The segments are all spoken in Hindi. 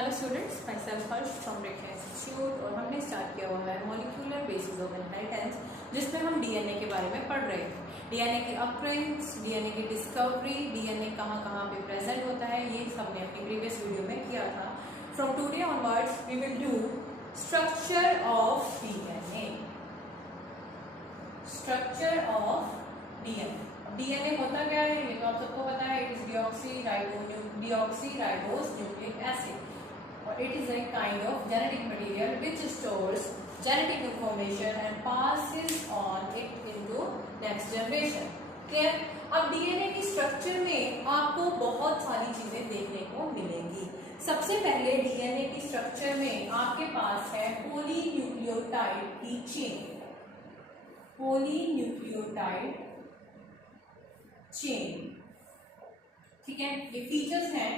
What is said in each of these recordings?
Hello students, my self Harsh from break institute. और हमने स्टार्ट किया हुआ है मॉलिक्यूलर बेसिस ऑफ इनहेरिटेंस, जिसमें हम डीएनए के बारे में पढ़ रहे हैं। डीएनए की अपग्रेड्स, डीएनए की डिस्कवरी, डीएनए कहाँ कहाँ पे प्रेजेंट होता है, ये हमने अपनी प्रीवियस वीडियो में किया था। From today onwards we will do structure of DNA. Structure of DNA. DNA होता क्या है ये तो आप सबको पता है। It is deoxyribose nucleic acid और it is a kind of genetic material which stores genetic information and passes on it into next generation. Clear? अब डीएनए की स्ट्रक्चर में आपको बहुत सारी चीजें देखने को मिलेंगी। सबसे पहले डीएनए की स्ट्रक्चर में आपके पास है पॉलीन्यूक्लियोटाइड की चेन। पॉलीन्यूक्लियोटाइड चेन, ठीक है, ये फीचर्स हैं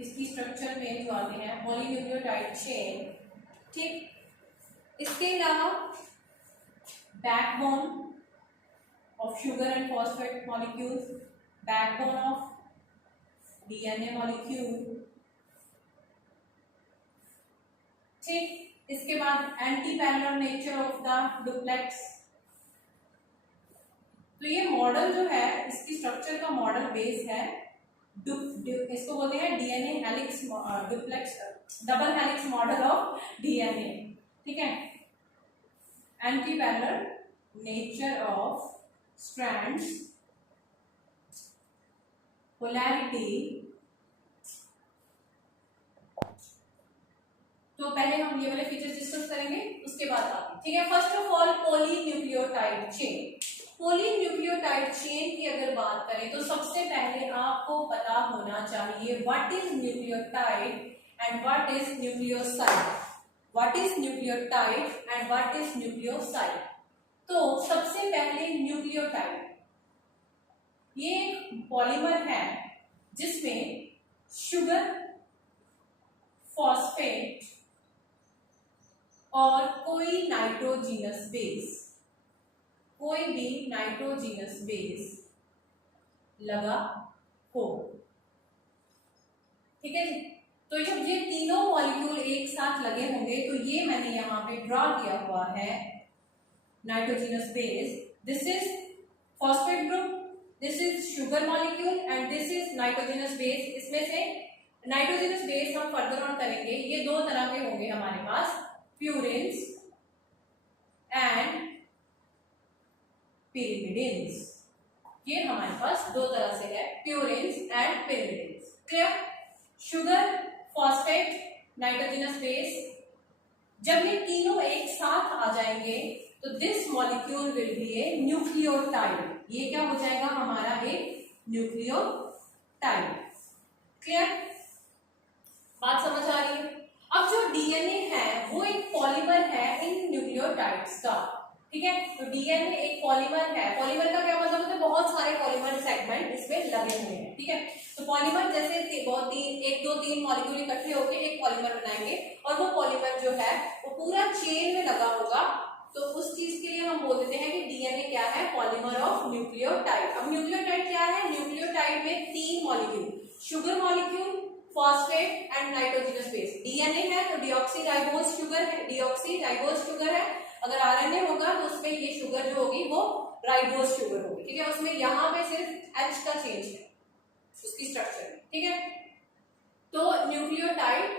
इसकी स्ट्रक्चर में जो आते हैं, पॉलीन्यूक्लियोटाइड चेन। ठीक, इसके अलावा backbone of sugar and phosphate molecules, backbone of DNA molecule. ठीक, इसके बाद anti parallel nature of the duplex. तो ये मॉडल जो है, इसकी स्ट्रक्चर का मॉडल बेस है इसको बोलते हैं DNA helix duplex double helix model of DNA. ठीक है, anti parallel nature of strands, polarity. तो पहले हम ये वाले फीचर्स डिस्कस करेंगे, उसके बाद आगे। ठीक है, first of all polynucleotide chain. Polynucleotide chain की अगर बात करें तो सबसे पहले आपको पता होना चाहिए what is nucleotide and what is nucleoside. What is nucleotide and what is nucleoside. तो सबसे पहले न्यूक्लियोटाइड, ये एक पॉलीमर है जिसमें शुगर, फॉस्फेट और कोई नाइट्रोजीनस बेस, कोई भी नाइट्रोजीनस बेस लगा हो। ठीक है जी, तो जब ये तीनों मॉलिक्यूल एक साथ लगे होंगे तो ये मैंने यहां पे ड्रॉ किया हुआ है nitrogenous base. This is phosphate group, this is sugar molecule and this is nitrogenous base. इसमें से नाइट्रोजीनस बेस हम फर्दर ऑन करेंगे, ये दो तरह के होंगे हमारे पास, प्यूरिन्स एंड पिरिमिडिन्स। ये हमारे पास दो तरह से है, purines and pyrimidines. Clear? Sugar, phosphate, nitrogenous base, जब ये तीनों एक साथ आ जाएंगे तो this molecule will be A nucleotide. ये क्या हो जाएगा हमारा एक न्यूक्लियोटाइड। क्लियर? बात समझ आ रही है? अब जो डीएनए है वो एक पॉलीमर है इन न्यूक्लियोटाइड्स का। ठीक है, तो डीएनए एक पॉलीमर है। पॉलीमर का क्या मतलब होता है? बहुत सारे पॉलीमर सेगमेंट इसमें लगे हुए हैं। ठीक है, तो पॉलीमर जैसे एक दो तीन मॉलिक्यूल इकट्ठे होकर एक पॉलीमर बनाएंगे और वो पॉलीमर जो है वो पूरा चेन में लगा होगा। तो उस चीज के लिए हम बोल देते हैं कि डीएनए क्या है? Polymer of nucleotide. अब न्यूक्लियोटाइड क्या है? न्यूक्लियोटाइड में तीन molecule, sugar molecule, phosphate and nitrogenous base. DNA है तो डीऑक्सीराइबोस शुगर है, डीऑक्सीराइबोस शुगर है। अगर आरएनए होगा तो उसमें ये शुगर जो होगी वो राइबोस शुगर होगी। ठीक है, उसमें यहाँ पे सिर्फ एच का चेंज है उसकी स्ट्रक्चर में। ठीक है, तो न्यूक्लियोटाइड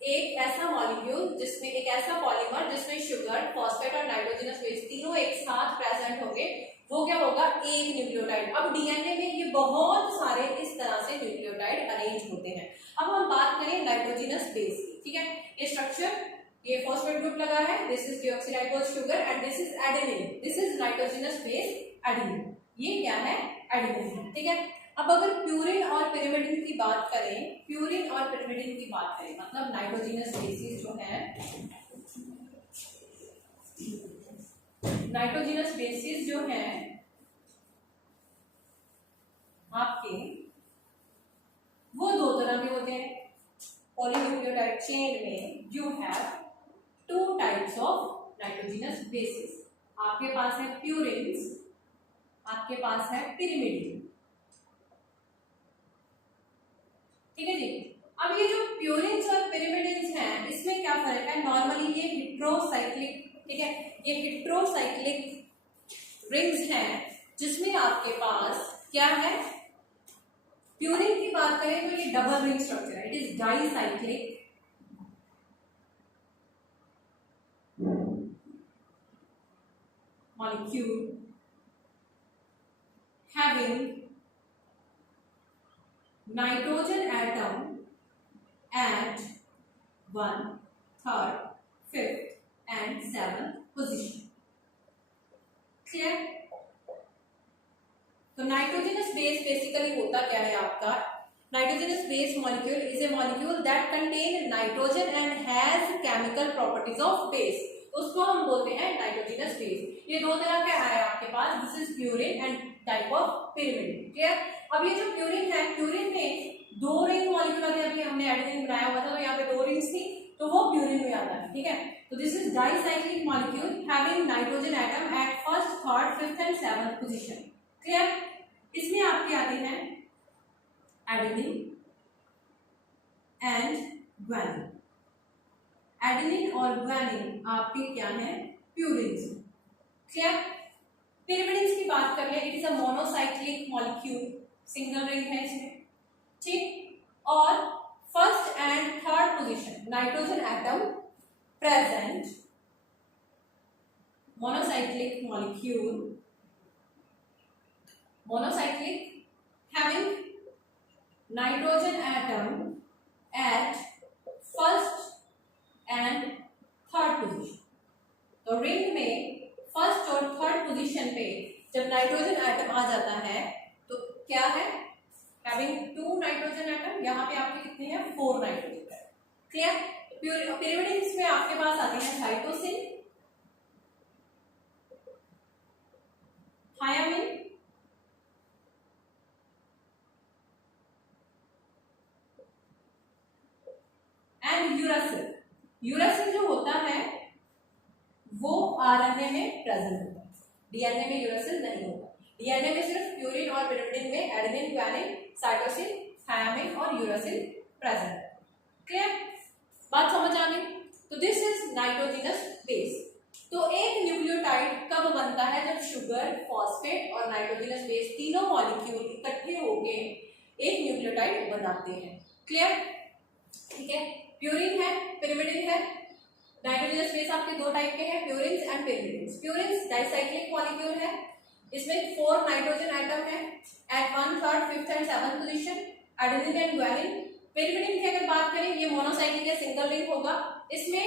एक ऐसा मॉलिक्यूल जिसमें एक ऐसा पॉलीमर जिसमें शुगर, फॉस्फेट और नाइट्रोजनस बेस तीनों एक साथ प्रेजेंट होंगे, वो क्या होगा? एक न्यूक्लियोटाइड। अब डीएनए में ये बहुत सारे इस तरह से न्यूक्लियोटाइड अरेंज होते हैं। अब हम बात करें नाइट्रोजनस बेस की। ठीक है, ये स्ट्रक्चर, ये फॉस्फेट ग्रुप लगा है, this is deoxyribose sugar and this is adenine, this is nitrogenous base adenine. ये क्या है? एडेनिन। ठीक है, अब अगर प्यूरिन और पिरिमिडिन की बात करें, प्यूरिन और पिरिमिडिन की बात करें मतलब नाइट्रोजनस बेसिस जो है, नाइट्रोजनस बेसिस जो है आपके, वो दो तरह के होते हैं। पॉलीन्यूक्लियोटाइड चेन में you have two types of nitrogenous bases. आपके पास है प्यूरिन्स, आपके पास है पिरिमिडिन। ठीक है जी, अब ये जो प्यूरिन्स और पिरिमिडिन समझ रखा है। नॉर्मली ये हेट्रोसाइक्लिक, ठीक है, ये हेट्रोसाइक्लिक रिंग्स हैं जिसमें आपके पास क्या है, प्यूरिन की बात करें तो ये डबल रिंग स्ट्रक्चर है, it is dicyclic molecule having nitrogen atom at 1, 3rd, 5th and 7th position. Clear? तो नाइट्रोजनस बेस बेसिकली होता क्या है आपका, nitrogenous base molecule is a molecule that contain nitrogen and has chemical properties of base, उसको हम बोलते हैं नाइट्रोजनस बेस। ये दो तरह का है आपके पास, this is purine and type of pyrimidine. Clear? अब ये जो प्यूरिन है, प्यूरिन में दो रिंग मॉलिक्यूल आते हैं, अभी हमने एडेनिन बनाया हुआ था तो यहाँ पे दो रिंग्स थी, तो वो प्यूरिन में आता है, ठीक है। तो this is dicyclic molecule having nitrogen atom at 1st, 3rd, 5th and 7th position. Clear? इसमें आपके आते हैं एडेनिन एंड ग्वानिन। एडेनिन और ग्वानिन आपके क्या है, प्यूरिन्स। क्लियर? पिरिमिडिन्स की बात कर ले, it is a monocyclic molecule, single ring है इसमें, ठीक, और 1st and 3rd position nitrogen atom present, monocyclic molecule, monocyclic having nitrogen atom at 1st and 3rd position। तो रिंग में 1st और 3rd पोजीशन पे जब नाइट्रोजन एटम आ जाता है तो क्या है, having 2 नाइट्रोजन एटम, यहाँ पे आपके कितने हैं, 4 नाइट्रोजन एटम। क्लियर? पिरिमिडिन्स में आपके पास आते हैं cytosine, thiamine, and uracil. Uracil जो होता है वो आरएनए में प्रेजेंट होता है, डीएनए में यूरासिल नहीं होता। डीएनए में सिर्फ प्यूरिन और पिरिमिडिन में एडेनिन, ग्वानिन, साइटोसिन, थायामिन और यूरासिल प्रेजेंट है। क्लियर? बात समझ आ गई? तो दिस इज नाइट्रोजनस बेस। तो एक न्यूक्लियोटाइड कब बनता है, जब शुगर, फॉस्फेट और नाइट्रोजनस बेस तीनों मॉलिक्यूल इकट्ठे होके एक न्यूक्लियोटाइड बनाते हैं। क्लियर? ठीक है, प्यूरिन है, पिरिमिडिन है, नाइट्रोजनस बेस आपके दो टाइप के हैं, purines and pyrimidines. Purines dicyclic molecule है, इसमें 4 नाइट्रोजन एटम है at 1, 3rd, 5th and 7th position, adenine and guanine. Pyrimidine की अगर बात करें, ये मोनोसाइक्लिक है, सिंगल रिंग होगा, इसमें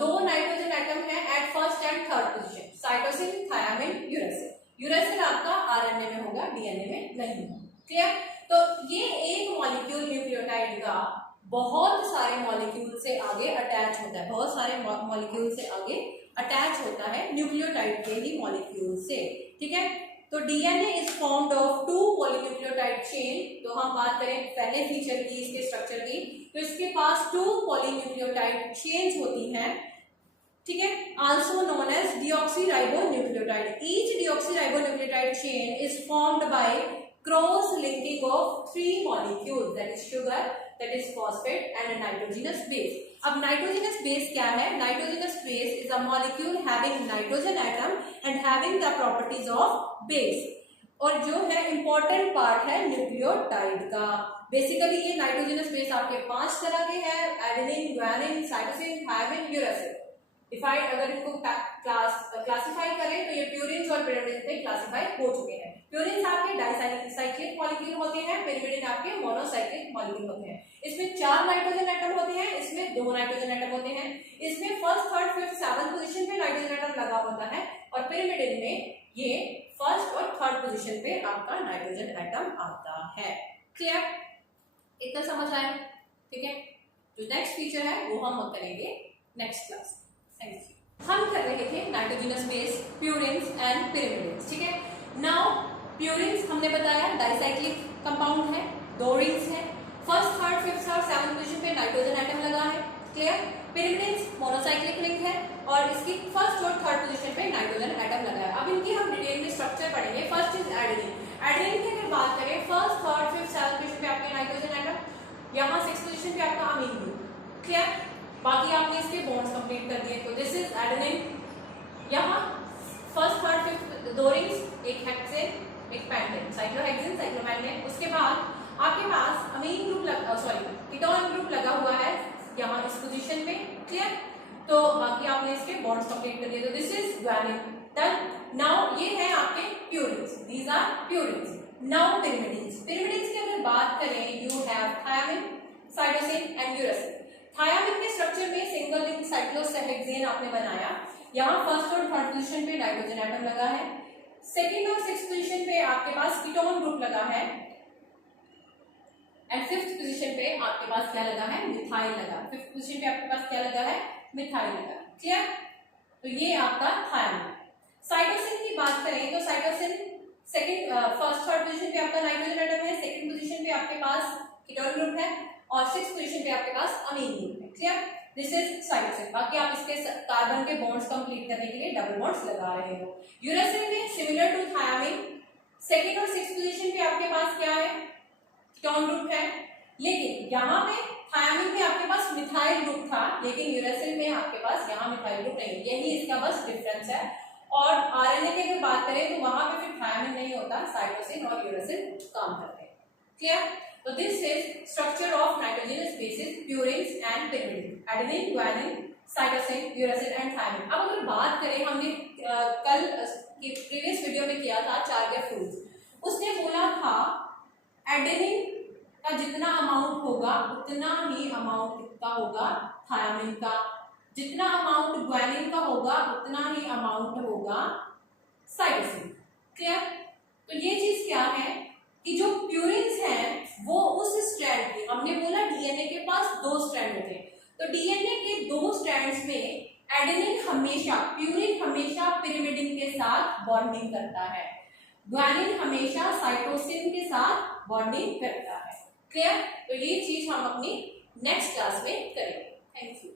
2 नाइट्रोजन एटम है at 1st and 3rd position, cytosine, thymine, uracil. Uracil आपका आरएनए में होगा, डीएनए में नहीं होगा। क्लियर? तो ये एक मॉलिक्यूल न्यूक्लियोटाइड का बहुत सारे मॉलिक्यूल से आगे अटैच होता है, बहुत सारे मॉलिक्यूल से आगे अटैच होता है न्यूक्लियोटाइड के ही मॉलिक्यूल से। ठीक है, तो DNA is formed of 2 polynucleotide chain. तो हम बात करें पहले फीचर की, इसके स्ट्रक्चर की, तो इसके पास 2 पॉलीन्यूक्लियोटाइड चेन्स होती हैं। ठीक है, also known as deoxyribonucleotide. Each deoxyribonucleotide chain is formed by cross linking of 3 molecules, that is sugar, that is phosphate and a nitrogenous base। अब nitrogenous base क्या है? Nitrogenous base is a molecule having nitrogen atom and having the properties of base, और जो है important part है न्यूक्लियोटाइड का। बेसिकली ये नाइट्रोजनस बेस आपके 5 तरह के हैं, adenine, guanine, cytosine, thymine, uracil. Defined अगर इनको क्लासिफाई करें तो ये प्यूरिन्स और पिरिमिडिन में क्लासिफाई हो चुके हैं। प्यूरिन्स आपके डाइसाइक्लिक मॉलिक्यूल होते हैं, पिरिमिडिन आपके मोनोसाइक्लिक मॉलिक्यूल होते हैं। इसमें 4 नाइट्रोजन एटम होते हैं, इसमें 2 नाइट्रोजन एटम होते हैं। इसमें 1st, 3rd, 5th, 7th position पे नाइट्रोजन एटम लगा होता है, और पिरिमिडिन में ये 1st और 3rd पोजीशन पे आपका नाइट्रोजन एटम आता है। क्लियर? इतना समझ आया? ठीक है, जो नेक्स्ट फीचर है वो हम करेंगे नेक्स्ट क्लास। Thank you. हम कर रहे थे nitrogenous base, purines and pyrimidines. ठीक है, नाउ प्यूरिन्स हमने बताया डाइसाइक्लिक कंपाउंड है, 2 रिंग्स है, 1st, 3rd, 5th और 7th पोजीशन पे नाइट्रोजन एटम लगा है। क्लियर? पिरिमिडिन्स मोनोसाइक्लिक रिंग है और इसकी 1st और 3rd पोजीशन पे नाइट्रोजन एटम लगा है। अब इनकी हम डिटेल में स्ट्रक्चर पढ़ेंगे। First is adenine. एडेनिन की अगर बात करें, 1st, 3rd, 5th, 7th position पे आपके नाइट्रोजन एटम, यहाँ 6th पोजीशन पे आपका अमीन ग्रुप। क्लियर? बाकी आपने इसके बॉन्ड्स कंप्लीट कर दिए। तो दिस इज एडेनिन, यहाँ फर्स्ट थर्ड फिफ्थ दो रिंग्स, एक हेक्सेन एक पेंटेन, साइक्लोहेक्सेन साइक्लोपेंटेन। उसके बाद आपके पास अमीन ग्रुप कीटोन ग्रुप लगा हुआ है यहाँ इस पोजीशन पे, क्लियर। तो बाकी आपने इसके बॉन्ड्स कंप्लीट कर दिए। तो this is guanine done. Now ये है आपके purines, these are purines. Now pyrimidines, pyrimidines की अगर बात करें, you have thymine, cytosine and uracil. Thymine के स्ट्रक्चर में सिंगल रिंग साइक्लोहेक्सेन आपने बनाया, यहाँ फर्स्ट और थर्ड पोजीशन पे नाइट्रोजन एटम लगा है, सेकंड और सिक्स्थ पोजीशन पे आपके पास कीटोन ग्रुप लगा है, एंड फिफ्थ पोजीशन पे आपके पास क्या लगा है, मिथाइल लगा। फिफ्थ पोजीशन पे आपके पास क्या लगा है, मिथाइल लगा, क्लियर। तो ये आपका थायामिन। साइटोसिन की बात करें तो cytosine second first third position पे आपका नाइट्रोजन एटम है, सेकंड पोजीशन पे आपके पास कीटोन ग्रुप है, और सिक्स्थ पोजीशन पे आपके पास अमीन ग्रुप है, क्लियर। This is cytosine. बाकी आप इसके कार्बन के बॉन्ड्स कंप्लीट करने के लिए डबल बॉन्ड्स लगा रहे हो। यूरासिल में सिमिलर टू थायामिन, सेकंड और सिक्स्थ पोजीशन पे आपके पास क्या है, कीटोन ग्रुप है, लेकिन यहाँ पे थायामिन में आपके पास मिथाइल ग्रुप था, लेकिन यूरासिल में आपके पास यहाँ मिथाइल ग्रुप नहीं। यही इसका बस डिफरेंस है। और आरएनए की अगर बात करें तो वहां पे फिर थायामिन नहीं होता, साइटोसिन और यूरासिल काम करते हैं, क्लियर। तो this is structure of nitrogenous bases, purines and pyrimidine, adenine, guanine, cytosine, uracil and thiamine. अब अगर बात करें, हमने कल की प्रीवियस वीडियो में किया था चार्गर फ्रूट्स, उसने बोला था एडेनिन का जितना अमाउंट होगा उतना ही अमाउंट कितना होगा थायामिन का, जितना अमाउंट ग्वानिन का होगा उतना ही अमाउंट होगा साइटोसिन, क्लियर। तो ये चीज क्या है कि जो प्यूरिन्स हैं वो उस स्ट्रैंड के, हमने बोला डीएनए के पास दो स्ट्रैंड होते हैं, तो डीएनए के दो स्ट्रैंड्स में एडेनिन हमेशा, प्यूरिन हमेशा पिरिमिडिन के साथ बॉन्डिंग करता है, ग्वानिन हमेशा साइटोसिन के साथ बॉन्डिंग करता है, क्लियर। तो ये चीज हम अपनी नेक्स्ट क्लास में करेंगे। Thank you.